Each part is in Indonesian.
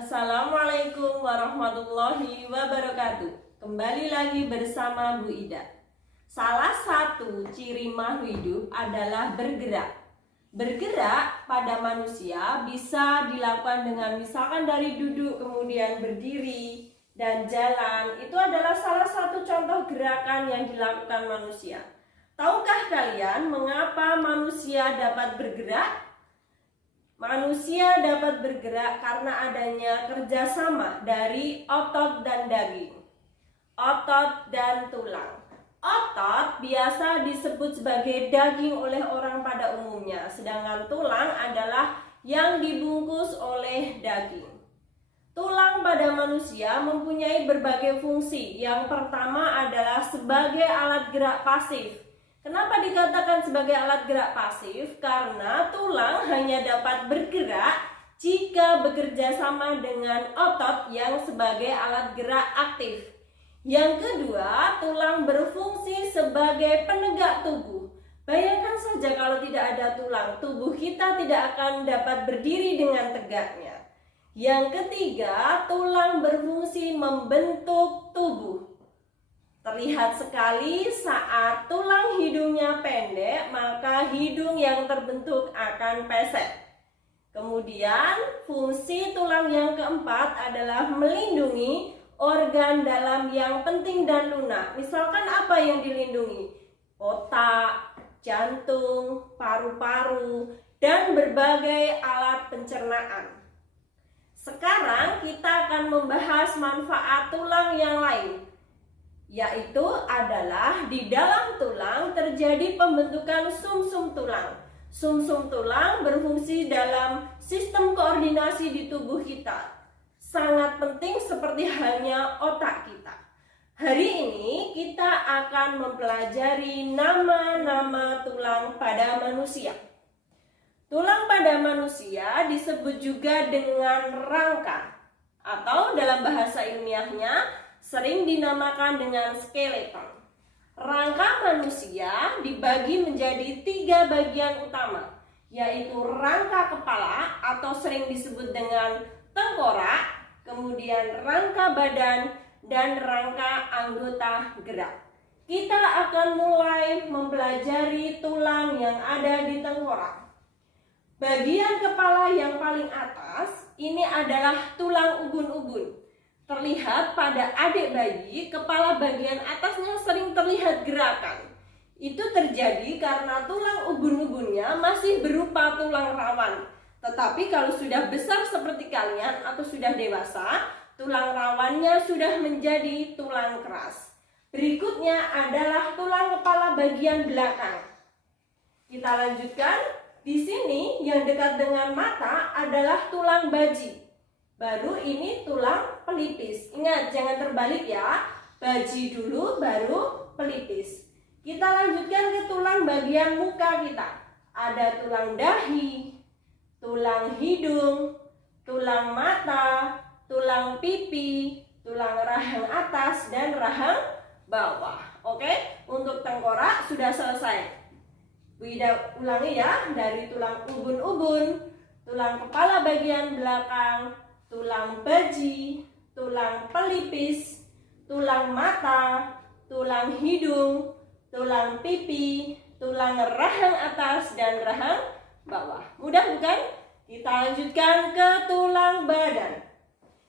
Assalamualaikum warahmatullahi wabarakatuh. Kembali lagi bersama Bu Ida. Salah satu ciri makhluk hidup adalah bergerak. Bergerak pada manusia bisa dilakukan dengan misalkan dari duduk kemudian berdiri dan jalan. Itu adalah salah satu contoh gerakan yang dilakukan manusia. Tahukah kalian mengapa manusia dapat bergerak? Manusia dapat bergerak karena adanya kerjasama dari otot dan daging, otot dan tulang. Otot biasa disebut sebagai daging oleh orang pada umumnya, sedangkan tulang adalah yang dibungkus oleh daging. Tulang pada manusia mempunyai berbagai fungsi. Yang pertama adalah sebagai alat gerak pasif. Kenapa dikatakan sebagai alat gerak pasif? Karena tulang hanya dapat bergerak jika bekerja sama dengan otot yang sebagai alat gerak aktif. Yang kedua, tulang berfungsi sebagai penegak tubuh. Bayangkan saja kalau tidak ada tulang, tubuh kita tidak akan dapat berdiri dengan tegaknya. Yang ketiga, tulang berfungsi membentuk tubuh. Terlihat sekali saat tulang hidungnya pendek, maka hidung yang terbentuk akan pesek. Kemudian, fungsi tulang yang keempat adalah melindungi organ dalam yang penting dan lunak. Misalkan apa yang dilindungi? Otak, jantung, paru-paru, dan berbagai alat pencernaan. Sekarang kita akan membahas manfaat tulang yang lain, yaitu adalah di dalam tulang terjadi pembentukan sumsum tulang. Sumsum tulang berfungsi dalam sistem koordinasi di tubuh kita. Sangat penting seperti halnya otak kita. Hari ini kita akan mempelajari nama-nama tulang pada manusia. Tulang pada manusia disebut juga dengan rangka, atau dalam bahasa ilmiahnya sering dinamakan dengan skeleton. Rangka manusia dibagi menjadi 3 bagian utama, yaitu rangka kepala atau sering disebut dengan tengkorak, kemudian rangka badan, dan rangka anggota gerak. Kita akan mulai mempelajari tulang yang ada di tengkorak. Bagian kepala yang paling atas ini adalah tulang ubun-ubun. Terlihat pada adik bayi, kepala bagian atasnya sering terlihat gerakan. Itu terjadi karena tulang ubun-ubunnya masih berupa tulang rawan. Tetapi kalau sudah besar seperti kalian atau sudah dewasa, tulang rawannya sudah menjadi tulang keras. Berikutnya adalah tulang kepala bagian belakang. Kita lanjutkan. Di sini yang dekat dengan mata adalah tulang baji. Baru ini tulang pelipis. Ingat, jangan terbalik ya. Baji dulu, baru pelipis. Kita lanjutkan ke tulang bagian muka kita. Ada tulang dahi, tulang hidung, tulang mata, tulang pipi, tulang rahang atas, dan rahang bawah. Oke, untuk tengkorak sudah selesai. Bu Ida ulangi ya, dari tulang ubun-ubun, tulang kepala bagian belakang, tulang baji, tulang pelipis, tulang mata, tulang hidung, tulang pipi, tulang rahang atas, dan rahang bawah. Mudah bukan? Kita lanjutkan ke tulang badan.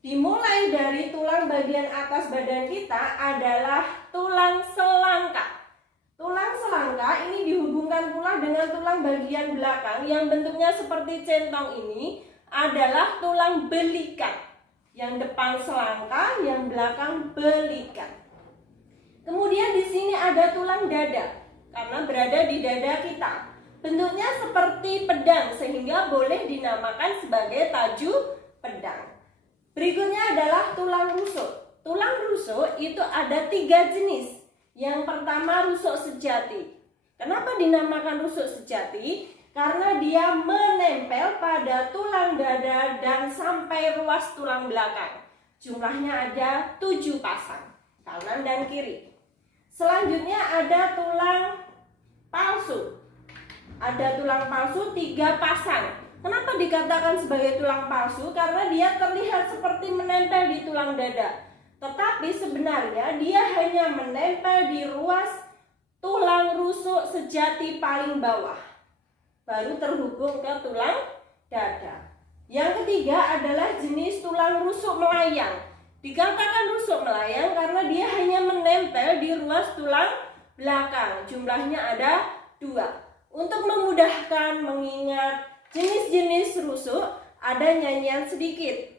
Dimulai dari tulang bagian atas badan kita adalah tulang selangka. Tulang selangka ini dihubungkan pula dengan tulang bagian belakang yang bentuknya seperti centong ini adalah tulang belikan. Yang depan selangka, yang belakang belikan. Kemudian di sini ada tulang dada karena berada di dada kita. Bentuknya seperti pedang sehingga boleh dinamakan sebagai taju pedang. Berikutnya adalah tulang rusuk. Tulang rusuk itu ada 3 jenis. Yang pertama rusuk sejati. Kenapa dinamakan rusuk sejati? Karena dia menempel pada tulang dada dan sampai ruas tulang belakang. Jumlahnya ada 7 pasang, kanan dan kiri. Selanjutnya ada tulang palsu. Ada tulang palsu 3 pasang. Kenapa dikatakan sebagai tulang palsu? Karena dia terlihat seperti menempel di tulang dada. Tetapi sebenarnya dia hanya menempel di ruas tulang rusuk sejati paling bawah, baru terhubung ke tulang dada. Yang ketiga adalah jenis tulang rusuk melayang. Dikatakan rusuk melayang karena dia hanya menempel di ruas tulang belakang. Jumlahnya ada 2. Untuk memudahkan mengingat jenis-jenis rusuk, ada nyanyian sedikit.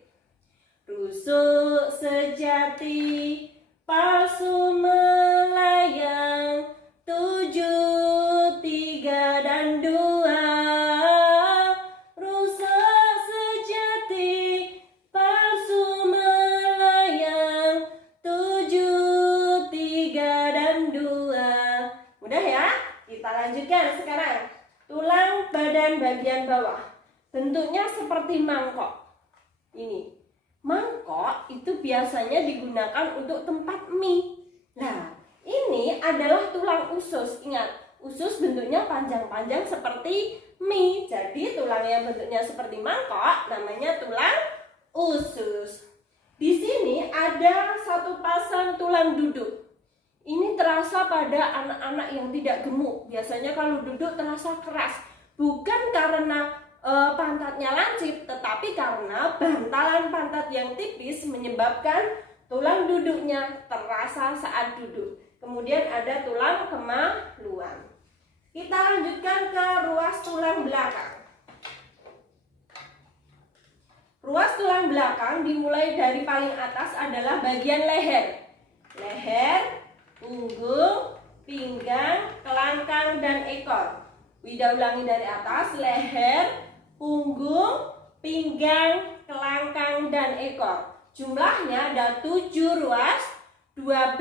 Rusuk sejati palsu melayang, 7, 3, dan 2. Rusuk sejati palsu melayang, 7, 3, dan 2. Mudah ya? Kita lanjutkan sekarang. Tulang badan bagian bawah. Bentuknya seperti mangkok. Ini. Mangkok itu biasanya digunakan untuk tempat mie. Nah, ini adalah tulang usus. Ingat, usus bentuknya panjang-panjang seperti mie. Jadi tulang yang bentuknya seperti mangkok namanya tulang usus. Di sini ada satu pasang tulang duduk. Ini terasa pada anak-anak yang tidak gemuk. Biasanya kalau duduk terasa keras. Bukan karena pantatnya lancip, tetapi karena bantalan pantat yang tipis menyebabkan tulang duduknya terasa saat duduk. Kemudian ada tulang kemaluan. Kita lanjutkan ke ruas tulang belakang. Ruas tulang belakang dimulai dari paling atas adalah bagian leher. Leher, punggung, pinggang, kelangkang, dan ekor. Wida ulangi dari atas, leher, punggung, pinggang, kelangkang, dan ekor. Jumlahnya ada 7 ruas, 12,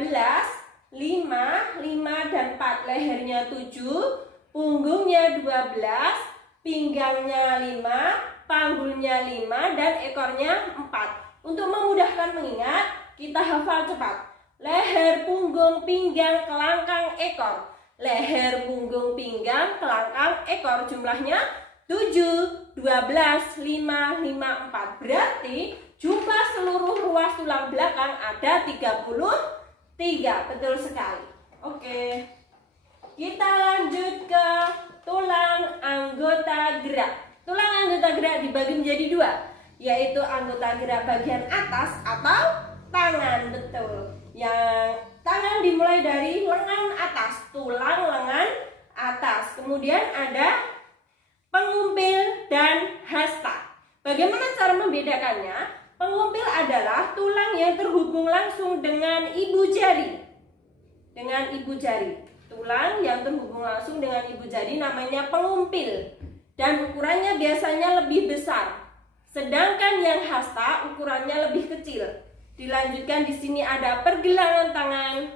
5, 5, dan 4. Lehernya 7, punggungnya 12, pinggangnya 5, panggulnya 5, dan ekornya 4. Untuk memudahkan mengingat, kita hafal cepat. Leher, punggung, pinggang, kelangkang, ekor. Leher, punggung, pinggang, kelangkang, ekor. Jumlahnya 7, 12, 5, 5, 4. Berarti jumlah seluruh ruas tulang belakang ada 33. Betul sekali. Oke. Kita lanjut ke tulang anggota gerak. Tulang anggota gerak dibagi menjadi 2, yaitu anggota gerak bagian atas atau tangan. Betul. Yang tangan dimulai dari lengan atas, tulang lengan atas. Kemudian ada pengumpil dan hasta. Bagaimana cara membedakannya? Pengumpil adalah tulang yang terhubung langsung dengan ibu jari. Tulang yang terhubung langsung dengan ibu jari namanya pengumpil. Dan ukurannya biasanya lebih besar. Sedangkan yang hasta ukurannya lebih kecil. Dilanjutkan di sini ada pergelangan tangan,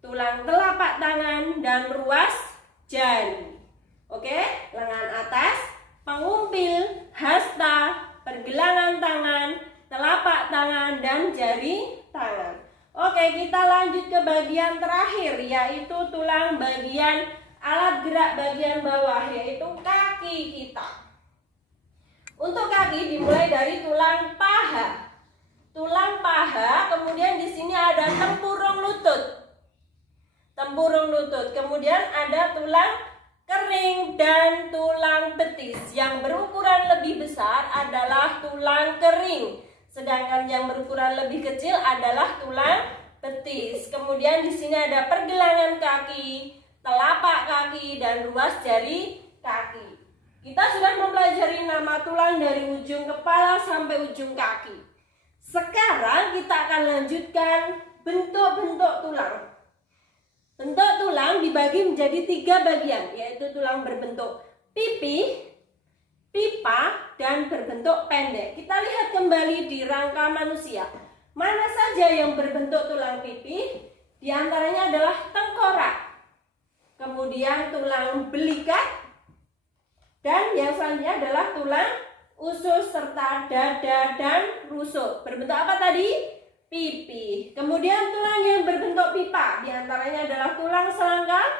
tulang telapak tangan, dan ruas jari. Oke, lengan atas, pengumpil, hasta, pergelangan tangan, telapak tangan, dan jari tangan. Oke, kita lanjut ke bagian terakhir, yaitu tulang bagian alat gerak bagian bawah, yaitu kaki kita. Untuk kaki dimulai dari tulang paha. Tulang paha, kemudian di sini ada tempurung lutut. Kemudian ada tulang kering dan tulang betis. Yang berukuran lebih besar adalah tulang kering, sedangkan yang berukuran lebih kecil adalah tulang betis. Kemudian di sini ada pergelangan kaki, telapak kaki, dan ruas jari kaki. Kita sudah mempelajari nama tulang dari ujung kepala sampai ujung kaki. Sekarang kita akan lanjutkan bentuk-bentuk tulang. Bentuk tulang dibagi menjadi 3 bagian, yaitu tulang berbentuk pipi, pipa, dan berbentuk pendek. Kita lihat kembali di rangka manusia. Mana saja yang berbentuk tulang pipi? Di antaranya adalah tengkorak, kemudian tulang belikat, dan yang selanjutnya adalah tulang usus serta dada dan rusuk. Berbentuk apa tadi? Pipi. Kemudian tulang yang berbentuk pipa, di antaranya adalah tulang selangkang,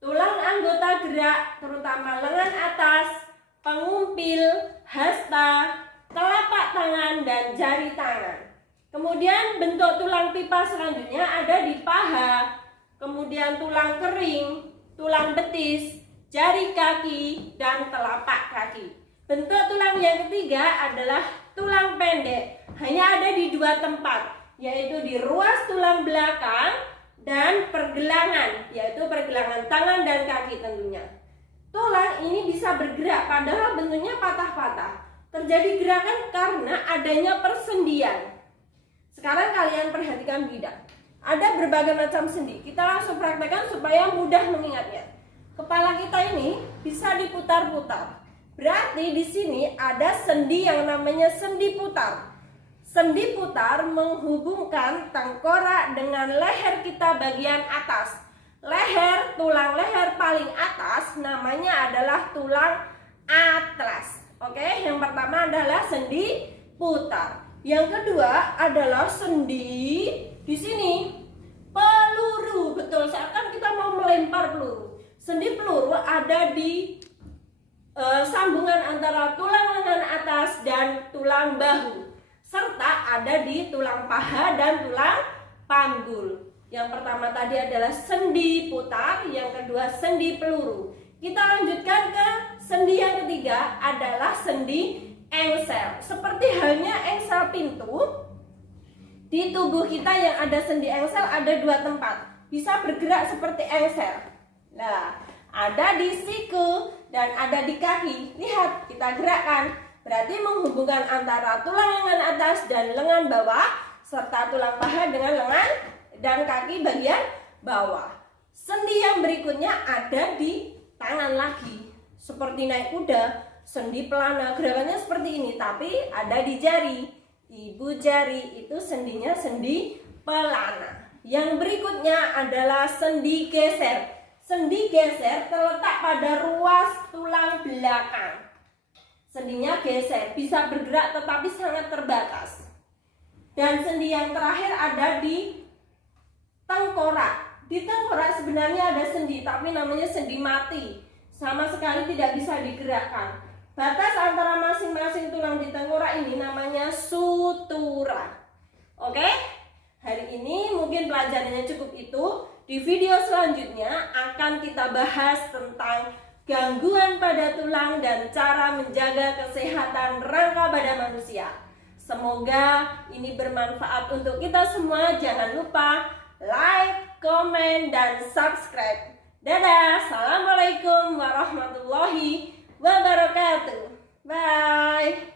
tulang anggota gerak, terutama lengan atas, pengumpil, hasta, telapak tangan, dan jari tangan. Kemudian bentuk tulang pipa selanjutnya ada di paha, kemudian tulang kering, tulang betis, jari kaki, dan telapak kaki. Bentuk tulang yang ketiga adalah tulang pendek, hanya ada di dua tempat, yaitu di ruas tulang belakang dan pergelangan, yaitu pergelangan tangan dan kaki tentunya. Tulang ini bisa bergerak padahal bentuknya patah-patah. Terjadi gerakan karena adanya persendian. Sekarang kalian perhatikan bidang. Ada berbagai macam sendi. Kita langsung praktekkan supaya mudah mengingatnya. Kepala kita ini bisa diputar-putar. Berarti di sini ada sendi yang namanya sendi putar. Sendi putar menghubungkan tengkorak dengan leher kita bagian atas. Leher, tulang leher paling atas namanya adalah tulang atlas. Oke, yang pertama adalah sendi putar. Yang kedua adalah sendi di sini peluru. Betul, saat kan kita mau melempar peluru. Sendi peluru ada di sambungan antara tulang lengan atas dan tulang bahu, serta ada di tulang paha dan tulang panggul. Yang pertama tadi adalah sendi putar, yang kedua sendi peluru. Kita lanjutkan ke sendi yang ketiga adalah sendi engsel. Seperti halnya engsel pintu, di tubuh kita yang ada sendi engsel ada dua tempat, bisa bergerak seperti engsel. Nah, ada di siku dan ada di kaki. Lihat, kita gerakkan. Berarti menghubungkan antara tulang lengan atas dan lengan bawah, serta tulang paha dengan lengan dan kaki bagian bawah. Sendi yang berikutnya ada di tangan lagi, seperti naik kuda. Sendi pelana, gerakannya seperti ini, tapi ada di jari. Ibu jari itu sendinya sendi pelana. Yang berikutnya adalah sendi geser. Sendi geser terletak pada ruas tulang belakang. Sendinya geser, bisa bergerak tetapi sangat terbatas. Dan sendi yang terakhir ada di tengkorak. Di tengkorak sebenarnya ada sendi, tapi namanya sendi mati. Sama sekali tidak bisa digerakkan. Batas antara masing-masing tulang di tengkorak ini namanya sutura. Oke? Hari ini mungkin pelajarannya cukup itu. Di video selanjutnya akan kita bahas tentang gangguan pada tulang dan cara menjaga kesehatan rangka pada manusia. Semoga ini bermanfaat untuk kita semua. Jangan lupa like, komen, dan subscribe. Dadah, assalamualaikum warahmatullahi wabarakatuh. Bye.